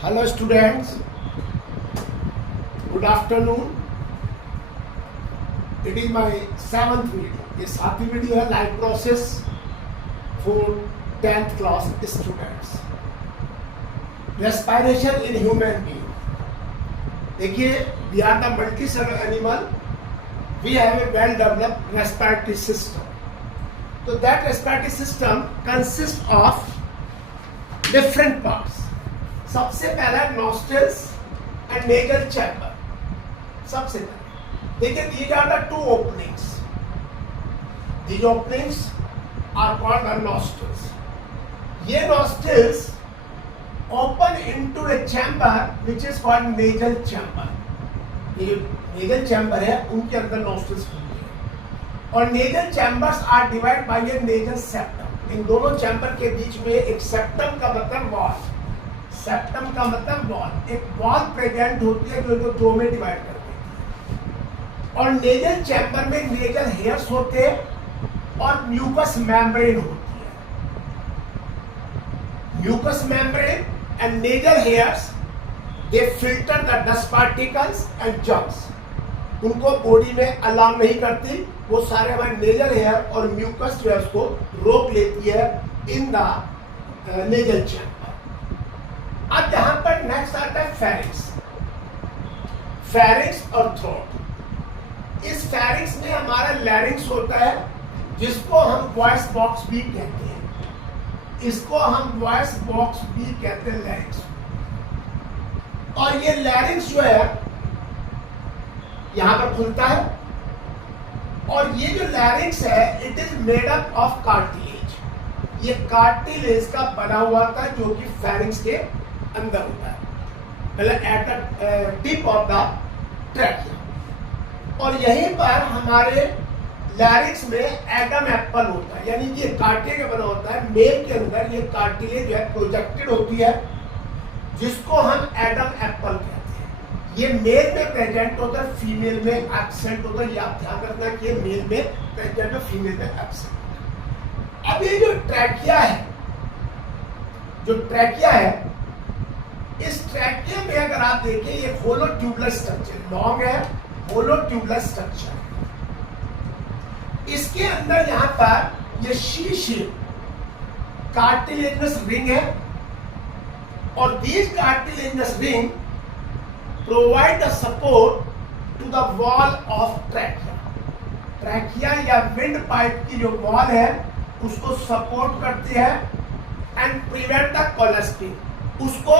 Hello students, good afternoon. It is my 7th video. ये 7वीं video है life process for 10th class students. Respiration in human being. देखिए, we are the multicellular animal. We have a well developed respiratory system. तो that respiratory system consist of different parts. सबसे पहला nostrils and nasal chamber. सबसे पहले देखिए, these are the two openings. These openings are called the nostrils. ये nostrils open into a chamber which is called nasal chamber. ये nasal chamber है, उनके अंदर नॉस्ट्रल्स होते हैं. और nasal chambers are divide by a nasal septum. इन दोनों चैम्बर के बीच में एक सेप्टम का मतलब वॉल. सेप्टम का मतलब वॉल. एक वॉल प्रेजेंट होती है जो दो में डिवाइड कर देती है. और नेजल चैम्बर में नेजल हेयर्स होते हैं और म्यूकस मेम्ब्रेन होती है. Mucus membrane and nasal hairs they filter the dust particles and germs. उनको बॉडी में अलाउ नहीं करती. वो सारे हमारे नेजल हेयर और म्यूकस जो है उसको रोक लेती है इन द नेजल चैम्बर. अब यहां पर नेक्स्ट आता है फेरिंक्स. फेरिंक्स और थ्रोट. इस फेरिंक्स में हमारा लैरिंक्स होता है जिसको हम वॉइस बॉक्स भी कहते हैं. इसको हम वॉइस बॉक्स भी कहते हैं, लैरिंक्स. और ये लैरिंक्स जो है यहां पर खुलता है. और ये जो लैरिंक्स है it is made up of cartilage. ये कार्टिलेज का बना हुआ था जो कि फेरिंक्स के अंदर होता है, मतलब at the tip of the trachea. और यहीं पर हमारे लैरिंक्स में एडम एप्पल होता है, यानी कि कार्टिलेज का बना होता है. मेल के अंदर ये कार्टिलेज जो है प्रोजेक्टेड होती है जिसको हम एडम एप्पल कहते हैं. ये मेल में प्रेजेंट होता है, फीमेल में एब्सेंट होता है. ये आप ध्यान रखना कि ये मेल में प्रेजेंट है, फीमेल में एब्सेंट. अब ये जो ट्रैकिया है, इस ट्रैकिया में अगर आप देखें ये होलो ट्यूबुलर स्ट्रक्चर, लॉन्ग है, होलो ट्यूबुलर स्ट्रक्चर. इसके अंदर यहां पर ये शी शेप कार्टिलेजनस रिंग है. और these cartilaginous ring provide the support to the wall of trachea. Trachea या विंड पाइप की जो वॉल है उसको सपोर्ट करती है एंड प्रिवेंट द कोलेस्ट्रिन. उसको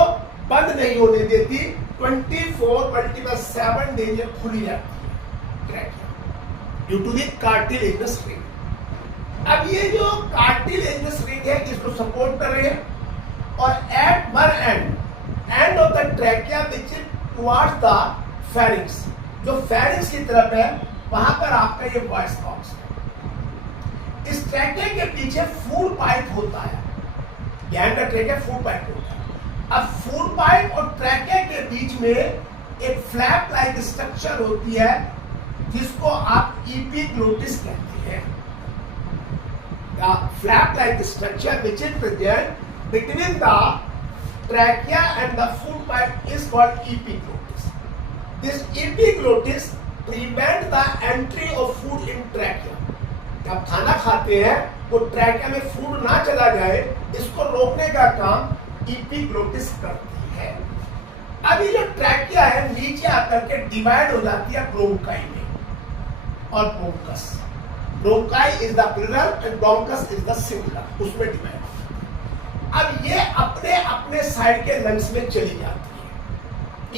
बंद नहीं होने देती. 24/7 डेज खुली रहती है trachea due to the cartilaginous ring. अब ये जो कार्टिलेजनस रिंग है इसको सपोर्ट कर रही है. और at one end of the trachea which is towards the pharynx, जो फेरिंक्स की तरफ है वहां पर आपका ये वॉइस बॉक्स है. इस ट्रैकिया के पीछे फूड पाइप होता है. Behind the trachea food pipe होता है. अब फूड पाइप और ट्रैकिया के बीच में एक फ्लैप लाइक स्ट्रक्चर होती है जिसको आप एपिग्लोटिस कहते हैं. Flap like structure which is present between the trachea and the food pipe is called epiglottis. This epiglottis prevent the entry of food in trachea. आप खाना खाते हैं वो ट्रैकिया में फूड ना चला जाए, इसको रोकने का काम एपिग्लोटिस करती है. अब ये जो ट्रैकिया है नीचे आकर के डिवाइड हो जाती है ब्रोंकाई में और bronchus. Bronchi is the plural and bronchus is the singular. उसमें डिवाइड. अब ये अपने अपने साइड के लंग्स में चली जाती है.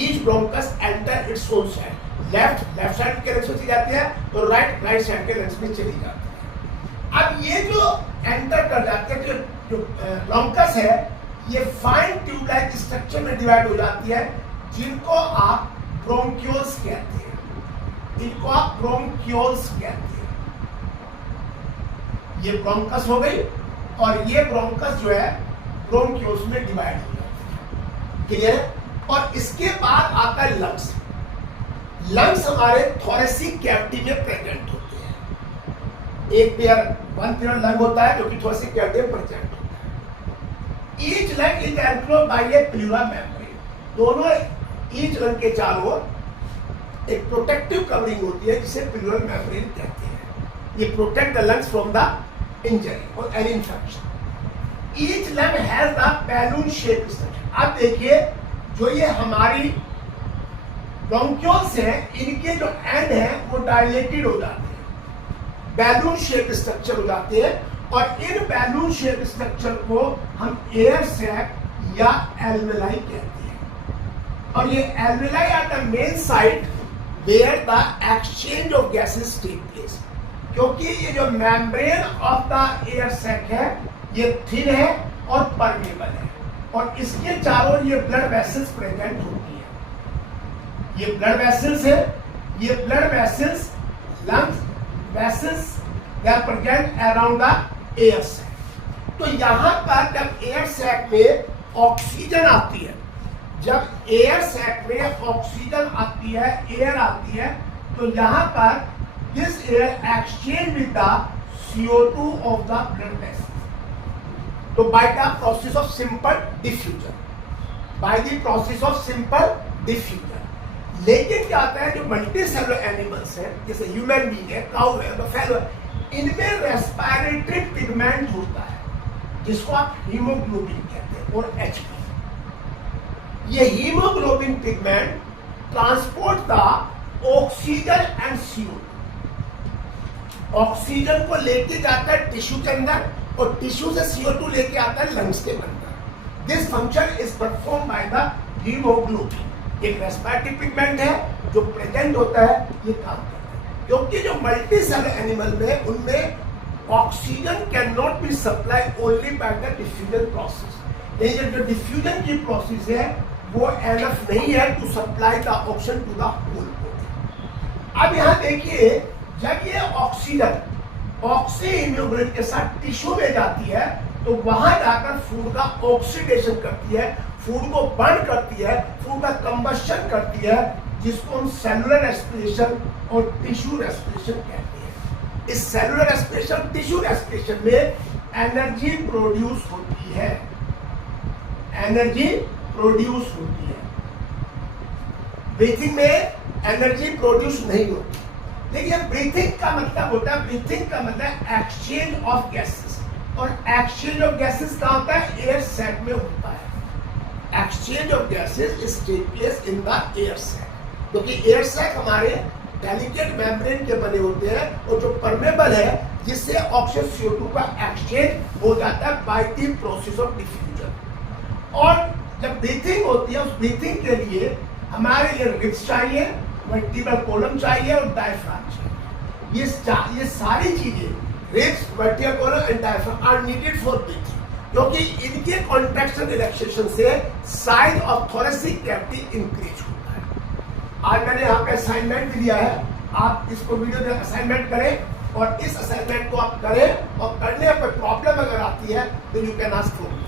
Each bronchus enter its own side. Left side के लंग्स में चली जाती है तो राइट साइड के लंग्स में चली जाती है. अब ये जो एंटर कर जाते हैं, जो ब्रोंकस है ये फाइन ट्यूब लाइक स्ट्रक्चर में डिवाइड हो जाती है जिनको आप ब्रोंक्यूल्स कहते हैं. इनको आप ब्रोंक्यूल्स कहते हैं. ये ब्रोंकस हो गई और ये ब्रोंकस जो है ब्रोंक्यूल्स में डिवाइड हो जाती है. क्लियर? और इसके बाद आता है लंग्स. लंग्स हमारे थोरेसिक कैविटी में प्रेजेंट होते हैं. वन पेयर लंग होता है जो कि थोरेसिक कैविटी में प्रेजेंट होता है. Each lung is enclosed by a pleura membrane. दोनों ईच लंग के चारों ओर एक प्रोटेक्टिव कवरिंग होती है जिसे प्लूरल मेम्ब्रेन कहते हैं। ये protect the lungs from the injury और any infection. Each lung has the balloon shape structure. अब देखिए जो ये हमारी ब्रोंक्यूल्स हैं, इनके जो एंड हैं वो डायलेटेड हो जाते हैं, बैलून शेप स्ट्रक्चर हो जाते हैं, और इन बैलून शेप स्ट्रक्चर को हम एयर सैक या एल्वेलाई कहते हैं। और ये alveoli are the main site where the exchange of gases take place. क्योंकि ये जो membrane of the air sac है ये थिन है और परमेबल है, और इसके चारों ये ब्लड वेसल्स प्रेजेंट होती है। ये ब्लड वेसल्स है, ये blood vessels lungs vessels they are present around the air sac. तो यहां पर जब एयर सैक में ऑक्सीजन आती है, जब एयर सैक में ऑक्सीजन आती है, एयर आती है, तो यहां पर this air exchange with the CO2 of the blood vessels. तो by the process of simple diffusion, by the process of simple diffusion। लेकिन क्या होता है, जो मल्टी सेलुलर एनिमल्स हैं जैसे ह्यूमन बीइंग है, काऊ है, बफेलो है, इनमें रेस्पिरेटरी पिगमेंट होता है जिसको आप हीमोग्लोबिन कहते हैं और HP। ये haemoglobin pigment transport the oxygen and CO2। Oxygen को लेके जाता है टिश्यू के अंदर और टिश्यू से CO2 लेके आता है लंग्स के अंदर। This function is perform by the haemoglobin. एक रेस्पिरेटरी पिगमेंट है जो प्रेजेंट होता है, ये काम करता है। क्योंकि जो मल्टी सेलुलर एनिमल में उनमें oxygen can not be supply only by the diffusion process. ये जो डिफ्यूजन की प्रोसेस है वो एनफ नहीं है to supply the oxygen to the whole body. अब यहाँ देखिए, जब ये ऑक्सीजन ऑक्सीहीमोग्लोबिन के साथ टिश्यू में जाती है तो वहां जाकर फूड का ऑक्सीडेशन करती है, फूड को बर्न करती है, फूड का कंबशन करती है, जिसको हम सेलुलर रेस्पिरेशन और टिश्यू रेस्पिरेशन कहते हैं। इस सेलुलर रेस्पिरेशन, टिश्यू रेस्पिरेशन में एनर्जी प्रोड्यूस होती है, एनर्जी प्रोड्यूस होती है। ब्रीथिंग में एनर्जी प्रोड्यूस नहीं होती। देखिए ब्रीथिंग का मतलब होता है, ब्रीथिंग का मतलब एक्सचेंज ऑफ गैसेस, और एक्सचेंज ऑफ गैसेस कहाँ होता है, एयर सैक में होता है। Exchange of gases is take place in the air sac, क्योंकि एयर सैक हमारे डेलिकेट मेम्ब्रेन के बने होते हैं और जो परमेबल है, जिससे ऑक्सीजन CO2 का एक्सचेंज हो जाता है by the process of diffusion. और जब ब्रीथिंग होती है, उस ब्रीथिंग के लिए हमारे लिए रिब्स चाहिए, वर्टिब्रल कॉलम चाहिए और डायफ्राम चाहिए। ये सारी चीजें, ribs, vertebral column and diaphragm are needed for breathing, क्योंकि इनके कॉन्ट्रैक्शन रिलैक्सेशन से size of thoracic cavity increase होता है। आज मैंने यहाँ पे असाइनमेंट दिया है, आप इसको वीडियो में असाइनमेंट करें और इस असाइनमेंट को आप करें, और करने पर प्रॉब्लम अगर आती है तो यू कैन आस्क फॉर